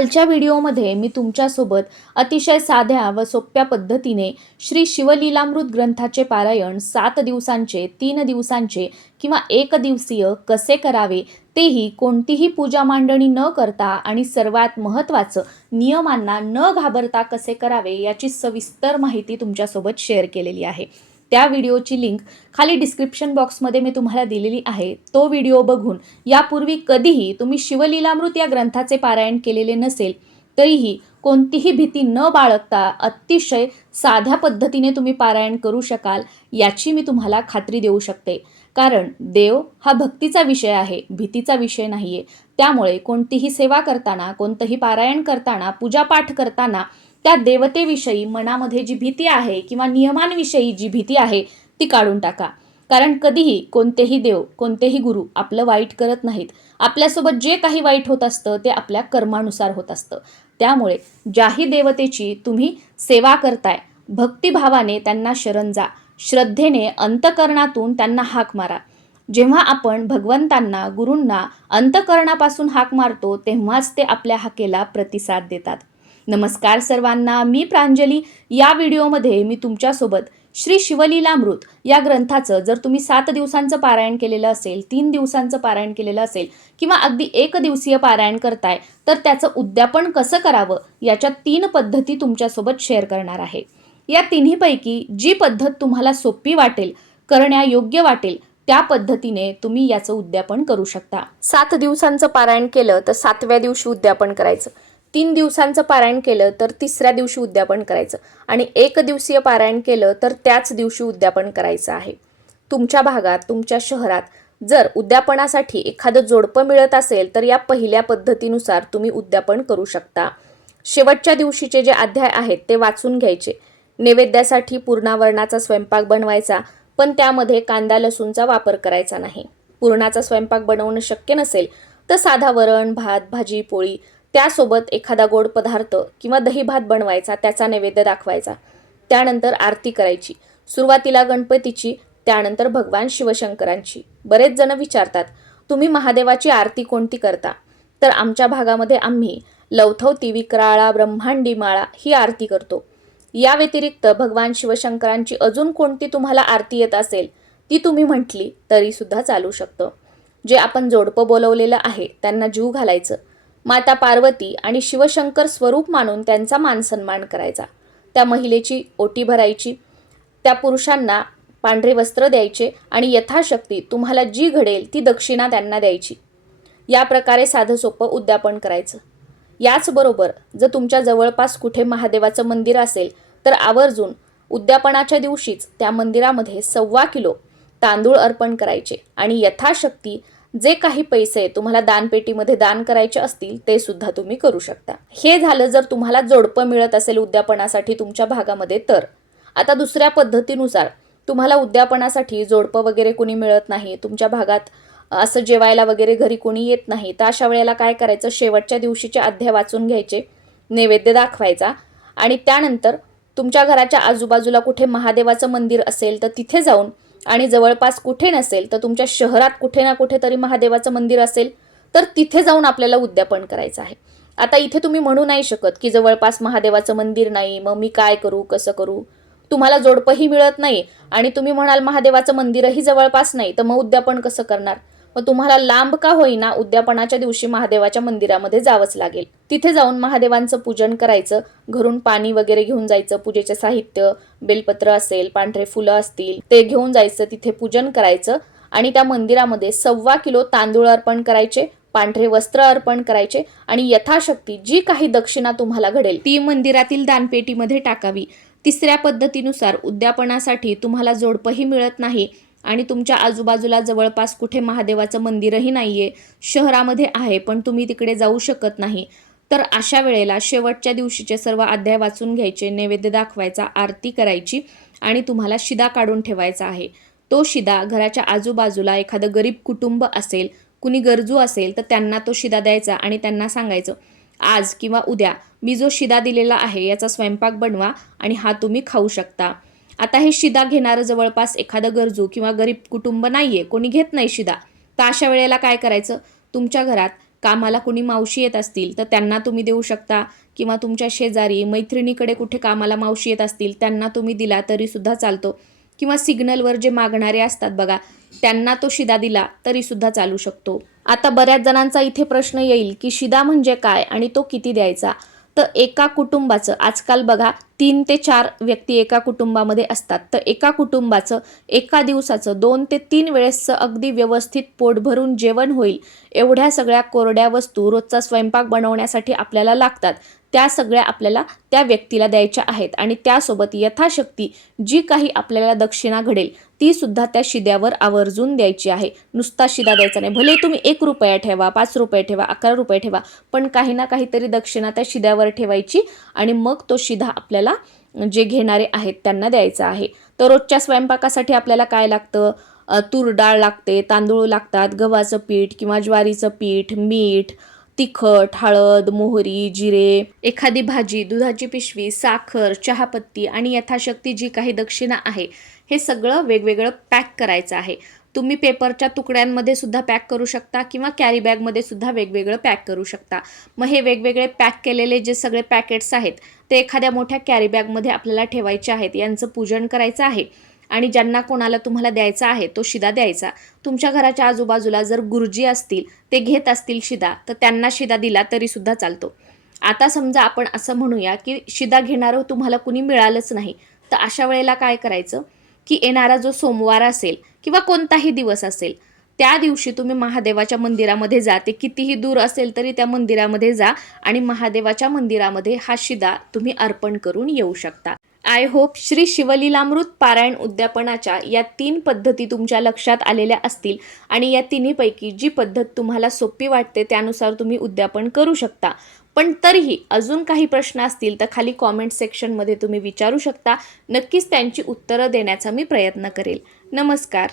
कालच्या व्हिडिओमध्ये मी तुमच्यासोबत अतिशय साध्या व सोप्या पद्धतीने श्री शिवलीलामृत ग्रंथाचे पारायण सात दिवसांचे तीन दिवसांचे किंवा एक दिवसीय कसे करावे तेही कोणतीही पूजा मांडणी न करता आणि सर्वात महत्त्वाचं नियमांना न घाबरता कसे करावे याची सविस्तर माहिती तुमच्यासोबत शेअर केलेली आहे. त्या व्हिडिओची लिंक खाली डिस्क्रिप्शन बॉक्समध्ये मी तुम्हाला दिलेली आहे. तो व्हिडिओ बघून यापूर्वी कधीही तुम्ही शिवलीलामृत या ग्रंथाचे पारायण केलेले नसेल तरीही कोणतीही भीती न बाळगता अतिशय साध्या पद्धतीने तुम्ही पारायण करू शकाल याची मी तुम्हाला खात्री देऊ शकते. कारण देव हा भक्तीचा विषय आहे भीतीचा विषय नाही आहे त्यामुळे कोणतीही सेवा करताना कोणतंही पारायण करताना पूजापाठ करताना त्या देवतेविषयी मनामध्ये जी भीती आहे किंवा नियमांविषयी जी भीती आहे ती काढून टाका. कारण कधीही कोणतेही देव कोणतेही गुरु आपलं वाईट करत नाहीत. आपल्यासोबत जे काही वाईट होत असतं ते आपल्या कर्मानुसार होत असतं. त्यामुळे ज्याही देवतेची तुम्ही सेवा करताय भक्तिभावाने त्यांना शरण जा. श्रद्धेने अंतकरणातून त्यांना हाक मारा. जेव्हा आपण भगवंतांना गुरूंना अंतकरणापासून हाक मारतो तेव्हाच ते आपल्या हाकेला प्रतिसाद देतात. नमस्कार सर्वांना मी प्रांजली. या व्हिडिओमध्ये मी तुमच्यासोबत श्री शिवलीलामृत या ग्रंथाचं जर तुम्ही सात दिवसांचं पारायण केलेलं असेल तीन दिवसांचं पारायण केलेलं असेल किंवा अगदी एक दिवसीय पारायण करताय तर त्याचं उद्यापन कसं करावं याच्या तीन पद्धती तुमच्यासोबत शेअर करणार आहे. या तिन्हीपैकी जी पद्धत तुम्हाला सोपी वाटेल करण्यायोग्य वाटेल त्या पद्धतीने तुम्ही याचं उद्यापन करू शकता. सात दिवसांचं पारायण केलं तर सातव्या दिवशी उद्यापन करायचं. तीन दिवसांचं पारायण केलं तर तिसऱ्या दिवशी उद्यापन करायचं. आणि एक दिवसीय पारायण केलं तर त्याच दिवशी उद्यापन करायचं आहे. तुमच्या भागात तुमच्या शहरात जर उद्यापनासाठी एखादं जोडपं मिळत असेल तर या पहिल्या पद्धतीनुसार तुम्ही उद्यापन करू शकता. शेवटच्या दिवशीचे जे अध्याय आहेत ते वाचून घ्यायचे. नैवेद्यासाठी पूर्णावरणाचा स्वयंपाक बनवायचा पण त्यामध्ये कांदा लसूणचा वापर करायचा नाही. पूर्णाचा स्वयंपाक बनवणं शक्य नसेल तर साधा वरण भात भाजी पोळी त्यासोबत एखादा गोड पदार्थ किंवा दही भात बनवायचा त्याचा नैवेद्य दाखवायचा. त्यानंतर आरती करायची. सुरुवातीला गणपतीची त्यानंतर भगवान शिवशंकरांची. बरेच जण विचारतात तुम्ही महादेवाची आरती कोणती करता? तर आमच्या भागामध्ये आम्ही लवथवती विक्राळा ब्रह्मांडी माळा ही आरती करतो. या व्यतिरिक्त भगवान शिवशंकरांची अजून कोणती तुम्हाला आरती येत असेल ती तुम्ही म्हटली तरीसुद्धा चालू शकतं. जे आपण जोडपं बोलवलेलं आहे त्यांना जीव घालायचं. माता पार्वती आणि शिवशंकर स्वरूप मानून त्यांचा मानसन्मान करायचा. त्या महिलेची ओटी भरायची त्या पुरुषांना पांढरे वस्त्र द्यायचे आणि यथाशक्ती तुम्हाला जी घडेल ती दक्षिणा त्यांना द्यायची. या प्रकारे साधं सोपं उद्यापन करायचं. याचबरोबर जर तुमच्या जवळपास कुठे महादेवाचं मंदिर असेल तर आवर्जून उद्यापनाच्या दिवशीच त्या मंदिरामध्ये सव्वा किलो तांदूळ अर्पण करायचे आणि यथाशक्ती जे काही पैसे तुम्हाला दानपेटीमध्ये दान करायचे असतील ते सुद्धा तुम्ही करू शकता. हे झालं जर तुम्हाला जोडपं मिळत असेल उद्यापनासाठी तुमच्या भागामध्ये तर. आता दुसऱ्या पद्धतीनुसार तुम्हाला उद्यापनासाठी जोडपं वगैरे कोणी मिळत नाही तुमच्या भागात असं जेवायला वगैरे घरी कोणी येत नाही तर अशा वेळेला काय करायचं? शेवटच्या दिवशीचे अध्याय वाचून घ्यायचे नैवेद्य दाखवायचा आणि त्यानंतर तुमच्या घराच्या आजूबाजूला कुठे महादेवाचं मंदिर असेल तर तिथे जाऊन आणि जवळपास कुठे नसेल तर तुमच्या शहरात कुठे ना कुठे तरी महादेवाचं मंदिर असेल तर तिथे जाऊन आपल्याला उद्यापन करायचं आहे. आता इथे तुम्ही म्हणू नाही शकत की जवळपास महादेवाचं मंदिर नाही मग मी काय करू कसं करू? तुम्हाला जोडपंही मिळत नाही आणि तुम्ही म्हणाल महादेवाचं मंदिरही जवळपास नाही तर मग उद्यापन कसं करणार? मग तुम्हाला लांब का होईना उद्यापनाच्या दिवशी महादेवाच्या मंदिरामध्ये जावंच लागेल. तिथे जाऊन महादेवांचं पूजन करायचं घरून पाणी वगैरे घेऊन जायचं पूजेचे साहित्य बेलपत्र असेल पांढरे फुलं असतील ते घेऊन जायचं तिथे पूजन करायचं आणि त्या मंदिरामध्ये सव्वा किलो तांदूळ अर्पण करायचे पांढरे वस्त्र अर्पण करायचे आणि यथाशक्ती जी काही दक्षिणा तुम्हाला घडेल ती मंदिरातील दानपेटीमध्ये टाकावी. तिसऱ्या पद्धतीनुसार उद्यापनासाठी तुम्हाला जोडपंही मिळत नाही. आणि तुमच्या आजूबाजूला जवळपास कुठे महादेवाचं मंदिरही नाही आहे शहरामध्ये आहे पण तुम्ही तिकडे जाऊ शकत नाही. तर अशा वेळेला शेवटच्या दिवशीचे सर्व अध्याय वाचून घ्यायचे नैवेद्य दाखवायचा आरती करायची आणि तुम्हाला शिदा काढून ठेवायचा आहे. तो शिदा घराच्या आजूबाजूला एखादं गरीब कुटुंब असेल कुणी गरजू असेल तर त्यांना तो शिदा द्यायचा आणि त्यांना सांगायचं आज किंवा उद्या मी जो शिदा दिलेला आहे याचा स्वयंपाक बनवा आणि हा तुम्ही खाऊ शकता. आता हे शिदा घेणारं जवळपास एखादं गरजू किंवा गरीब कुटुंब नाही आहे कोणी घेत नाही शिदा. तर अशा वेळेला काय करायचं? तुमच्या घरात कामाला कुणी मावशी येत असतील तर त्यांना तुम्ही देऊ शकता. किंवा तुमच्या शेजारी मैत्रिणीकडे कुठे कामाला मावशी येत असतील त्यांना तुम्ही दिला तरीसुद्धा चालतो. किंवा सिग्नलवर जे मागणारे असतात बघा त्यांना तो शिदा दिला तरीसुद्धा चालू शकतो. आता बऱ्याच जणांचा इथे प्रश्न येईल की शिदा म्हणजे काय आणि तो किती द्यायचा? तर एका कुटुंबाचं. आजकाल बघा तीन ते चार व्यक्ती एका कुटुंबामध्ये असतात. तर एका कुटुंबाचं एका दिवसाचं दोन ते तीन वेळेसचं अगदी व्यवस्थित पोट भरून जेवण होईल. एवढ्या सगळ्या कोरड्या वस्तू रोजचा स्वयंपाक बनवण्यासाठी आपल्याला लागतात. त्या सगळ्या आपल्याला त्या व्यक्तीला द्यायच्या आहेत. आणि त्यासोबत यथाशक्ती जी काही आपल्याला दक्षिणा घडेल ती सुद्धा त्या शिद्यावर आवर्जून द्यायची आहे. नुसता शिदा द्यायचा नाही. भले तुम्ही एक रुपया ठेवा पाच रुपये ठेवा अकरा रुपये ठेवा पण काही ना काहीतरी दक्षिणा त्या शिद्यावर ठेवायची आणि मग तो शिधा आपल्याला जे घेणारे आहेत त्यांना द्यायचा आहे. तर रोजच्या स्वयंपाकासाठी आपल्याला काय लागतं? तूर डाळ लागते तांदूळ लागतात गव्हाचं पीठ किंवा ज्वारीचं पीठ मीठ तिखट हळद मोहरी जिरे एखादी भाजी दुधाची पिशवी साखर चहापत्ती आणि यथाशक्ती जी काही दक्षिणा आहे हे सगळं वेगवेगळं पॅक करायचं आहे. तुम्ही पेपरच्या तुकड्यांमध्ये सुद्धा पॅक करू शकता किंवा कॅरी बॅगमध्ये सुद्धा वेगवेगळं पॅक करू शकता. मग हे वेगवेगळे पॅक केलेले जे सगळे पॅकेट्स आहेत ते एखाद्या मोठ्या कॅरी बॅगमध्ये आपल्याला ठेवायचे आहेत यांचं पूजन करायचं आहे. आणि ज्यांना कोणाला तुम्हाला द्यायचा आहे तो शिदा द्यायचा. तुमच्या घराच्या आजूबाजूला जर गुरुजी असतील ते घेत असतील शिदा तर त्यांना शिदा दिला तरीसुद्धा चालतो. आता समजा आपण असं म्हणूया की शिदा घेणारं तुम्हाला कुणी मिळालंच नाही तर अशा वेळेला काय करायचं? की येणारा जो सोमवार असेल किंवा कोणताही दिवस असेल त्या दिवशी तुम्ही महादेवाच्या मंदिरामध्ये जा ते कितीही दूर असेल तरी त्या मंदिरामध्ये जा आणि महादेवाच्या मंदिरामध्ये हा शिदा तुम्ही अर्पण करून येऊ शकता. आय होप श्री शिवलीलामृत पारायण उद्यापनाच्या या तीन पद्धती तुमच्या लक्षात आलेल्या असतील आणि या तिन्हीपैकी जी पद्धत तुम्हाला सोपी वाटते त्यानुसार तुम्ही उद्यापन करू शकता. पण तरीही अजून काही प्रश्न असतील तर खाली कॉमेंट सेक्शनमध्ये तुम्ही विचारू शकता. नक्कीच त्यांची उत्तरं देण्याचा मी प्रयत्न करेल. नमस्कार.